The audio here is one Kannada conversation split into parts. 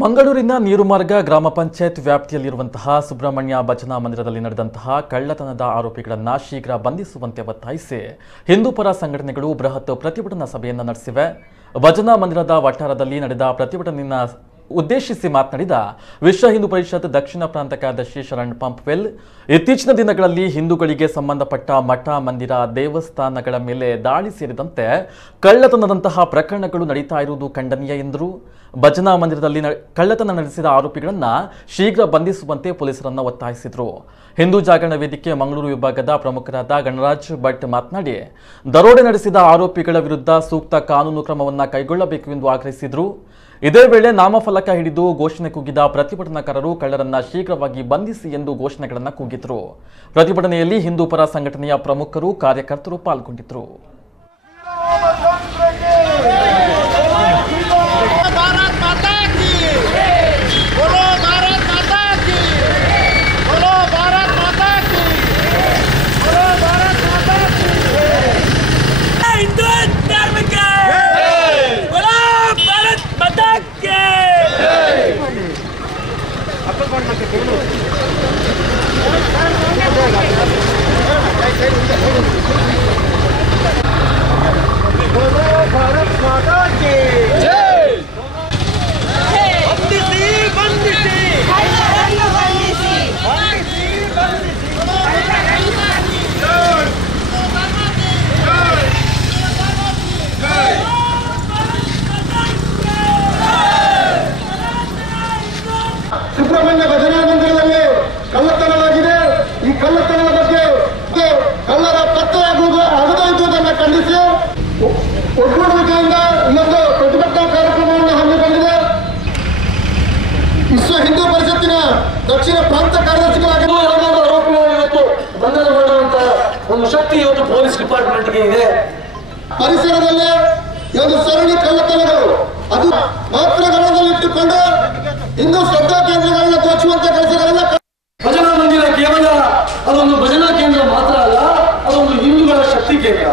ಮಂಗಳೂರಿನ ನೀರುಮಾರ್ಗ ಗ್ರಾಮ ಪಂಚಾಯತ್ ವ್ಯಾಪ್ತಿಯಲ್ಲಿರುವಂತಹ ಸುಬ್ರಹ್ಮಣ್ಯ ಭಜನಾ ಮಂದಿರದಲ್ಲಿ ನಡೆದಂತಹ ಕಳ್ಳತನದ ಆರೋಪಿಗಳನ್ನು ಶೀಘ್ರ ಬಂಧಿಸುವಂತೆ ಒತ್ತಾಯಿಸಿ ಹಿಂದೂಪರ ಸಂಘಟನೆಗಳು ಬೃಹತ್ ಪ್ರತಿಭಟನಾ ಸಭೆಯನ್ನು ನಡೆಸಿವೆ. ಭಜನಾ ಮಂದಿರದ ವಠಾರದಲ್ಲಿ ನಡೆದ ಪ್ರತಿಭಟನೆಯನ್ನು ಉದ್ದೇಶಿಸಿ ಮಾತನಾಡಿದ ವಿಶ್ವ ಹಿಂದೂ ಪರಿಷತ್ ದಕ್ಷಿಣ ಪ್ರಾಂತ ಕಾರ್ಯದರ್ಶಿ ಶರಣ್ ಪಂಪ್ವೆಲ್, ಇತ್ತೀಚಿನ ದಿನಗಳಲ್ಲಿ ಹಿಂದೂಗಳಿಗೆ ಸಂಬಂಧಪಟ್ಟ ಮಠ, ಮಂದಿರ, ದೇವಸ್ಥಾನಗಳ ಮೇಲೆ ದಾಳಿ ಸೇರಿದಂತೆ ಕಳ್ಳತನದಂತಹ ಪ್ರಕರಣಗಳು ನಡೀತಾ ಇರುವುದು ಖಂಡನೀಯ ಎಂದರು. ಭಜನಾ ಮಂದಿರದಲ್ಲಿ ಕಳ್ಳತನ ನಡೆಸಿದ ಆರೋಪಿಗಳನ್ನು ಶೀಘ್ರ ಬಂಧಿಸುವಂತೆ ಪೊಲೀಸರನ್ನು ಒತ್ತಾಯಿಸಿದರು. ಹಿಂದೂ ಜಾಗರಣ ವೇದಿಕೆ ಮಂಗಳೂರು ವಿಭಾಗದ ಪ್ರಮುಖರಾದ ಗಣರಾಜ್ ಭಟ್ ಮಾತನಾಡಿ, ದರೋಡೆ ನಡೆಸಿದ ಆರೋಪಿಗಳ ವಿರುದ್ಧ ಸೂಕ್ತ ಕಾನೂನು ಕ್ರಮವನ್ನು ಕೈಗೊಳ್ಳಬೇಕು ಎಂದು ಆಗ್ರಹಿಸಿದರು. ಇದೇ ವೇಳೆ ನಾಮಫಲಕ ಹಿಡಿದು ಘೋಷಣೆ ಕೂಗಿದ ಪ್ರತಿಭಟನಾಕಾರರು ಕಳ್ಳರನ್ನ ಶೀಘ್ರವಾಗಿ ಬಂಧಿಸಿ ಎಂದು ಘೋಷಣೆಗಳನ್ನು ಕೂಗಿದರು. ಪ್ರತಿಭಟನೆಯಲ್ಲಿ ಹಿಂದೂಪರ ಸಂಘಟನೆಯ ಪ್ರಮುಖರು, ಕಾರ್ಯಕರ್ತರು ಪಾಲ್ಗೊಂಡಿದ್ದರು. ಸುಬ್ರಹ್ಮಣ್ಯ ಭಜನಾ ಮಂದಿರದಲ್ಲಿ ಕಳ್ಳತನವಾಗಿದೆ. ಈ ಕಳ್ಳತನದ ಬಗ್ಗೆ ಕಳ್ಳರ ಪತ್ತೆಯಾಗುವುದನ್ನು ಖಂಡಿಸಿ ಒಗ್ಗೂಡುವಿಕೆಯಿಂದ ಇನ್ನೊಂದು ಪ್ರತಿಭಟನಾ ಕಾರ್ಯಕ್ರಮವನ್ನು ಹಮ್ಮಿಕೊಂಡಿದೆ. ವಿಶ್ವ ಹಿಂದೂ ಪರಿಷತ್ತಿನ ದಕ್ಷಿಣ ಪ್ರಾಂತ ಕಾರ್ಯದರ್ಶಿಗಳಾಗಿರುವ ಆರೋಪಿಗಳು ಇವತ್ತು ಬಂಧನ ಮಾಡುವಂತಹ ಒಂದು ಶಕ್ತಿ ಇವತ್ತು ಪೊಲೀಸ್ ಡಿಪಾರ್ಟ್ಮೆಂಟ್ಗೆ ಇದೆ. ಪರಿಸರದಲ್ಲಿ ಒಂದು ಸರಣಿ ಕಳ್ಳತನಗಳು ಅದು ಮಾತ್ರ ಗಮನದಲ್ಲಿಟ್ಟುಕೊಂಡು ಹಿಂದೂ ಶ್ರದ್ಧಾ ಕೇಂದ್ರಗಳನ್ನ ದೋಚುವಂತ ಕೆಲಸಗಳನ್ನ. ಭಜನಾ ಮಂದಿರ ಕೇವಲ ಅದೊಂದು ಭಜನಾ ಕೇಂದ್ರ ಮಾತ್ರ ಅಲ್ಲ, ಅದೊಂದು ಹಿಂದೂಗಳ ಶಕ್ತಿ ಕೇಂದ್ರ.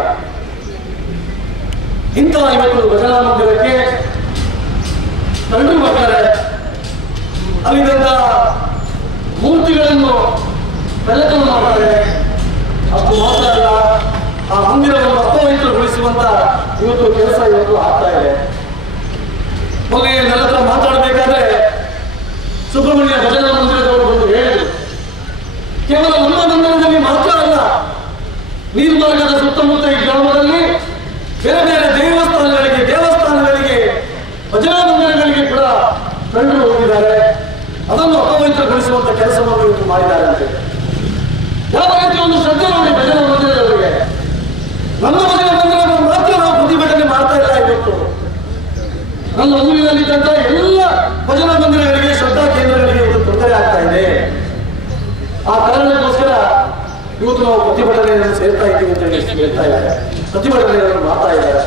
ಇಂತಹ ಇವತ್ತು ಭಜನಾ ಮಂದಿರಕ್ಕೆ ಕಳ್ಳರು ಬರ್ತಾರೆ, ಅಲ್ಲಿದ್ದಂತ ಮೂರ್ತಿಗಳನ್ನು ಕಳ್ಳತನ ಮಾಡ್ತಾರೆ. ಅಷ್ಟು ಮಾತ್ರ ಅಲ್ಲ, ಆ ಮಂದಿರವನ್ನು ಅಪವಿತ್ರಗೊಳಿಸುವಂತ ಇವತ್ತು ಕೆಲಸ ಇವತ್ತು ಆಗ್ತಾ ಇದೆ. ಮೊನ್ನೆ ನನ್ನ ಹತ್ರ ಮಾತಾಡಬೇಕಾದ್ರೆ ಸುಬ್ರಹ್ಮಣ್ಯ ಭಜನಾ ಮಂದಿರದವರು ಬಂದು ಹೇಳಿದರು, ಕೇವಲ ನಮ್ಮ ಮಂದಿರದಲ್ಲಿ ಮಾತ್ರ ಅಲ್ಲ, ನೀರ್ಮಾರ್ಗದ ಸುತ್ತಮುತ್ತ ಈ ಗ್ರಾಮದಲ್ಲಿ ಬೇರೆ ಬೇರೆ ದೇವಸ್ಥಾನಗಳಿಗೆ ಭಜನಾ ಮಂದಿರಗಳಿಗೆ ಕೂಡ ಕಳ್ಳರು ಹೋಗಿದ್ದಾರೆ. ಅದನ್ನು ಅಪವಿತ್ರಗೊಳಿಸುವಂತ ಕೆಲಸವನ್ನು ಇವತ್ತು ಮಾಡಿದ್ದಾರೆ ಅಂತ. ಯಾವ ರೀತಿ ಒಂದು ಶ್ರದ್ಧೆ ನೋಡಿ ಭಜನಾ ಮಂದಿರದವರಿಗೆ. ನಮ್ಮ ಭಜನಾ ಮಂದಿರವನ್ನು ಮಾತ್ರ ನಾವು ಪ್ರತಿಭಟನೆ ಮಾಡ್ತಾ ಇಲ್ಲ. ಇವತ್ತು ನನ್ನ ಊರಿನಲ್ಲಿದ್ದಂತ ಎಲ್ಲ ಭಜನಾ ಮಂದಿರಗಳಿಗೆ, ಶ್ರದ್ಧಾ ಕೇಂದ್ರಗಳಿಗೆ ಇವತ್ತು ತೊಂದರೆ ಆಗ್ತಾ ಇದೆ. ಆ ಕಾರಣಕ್ಕೋಸ್ಕರ ಇವತ್ತು ನಾವು ಪ್ರತಿಭಟನೆಯನ್ನು ಸೇರ್ತಾ ಇದ್ದೀವಿ ಅಂತ ಹೇಳ್ತಾ ಇದ್ದಾರೆ, ಪ್ರತಿಭಟನೆಯನ್ನು ಮಾಡ್ತಾ ಇದ್ದಾರೆ.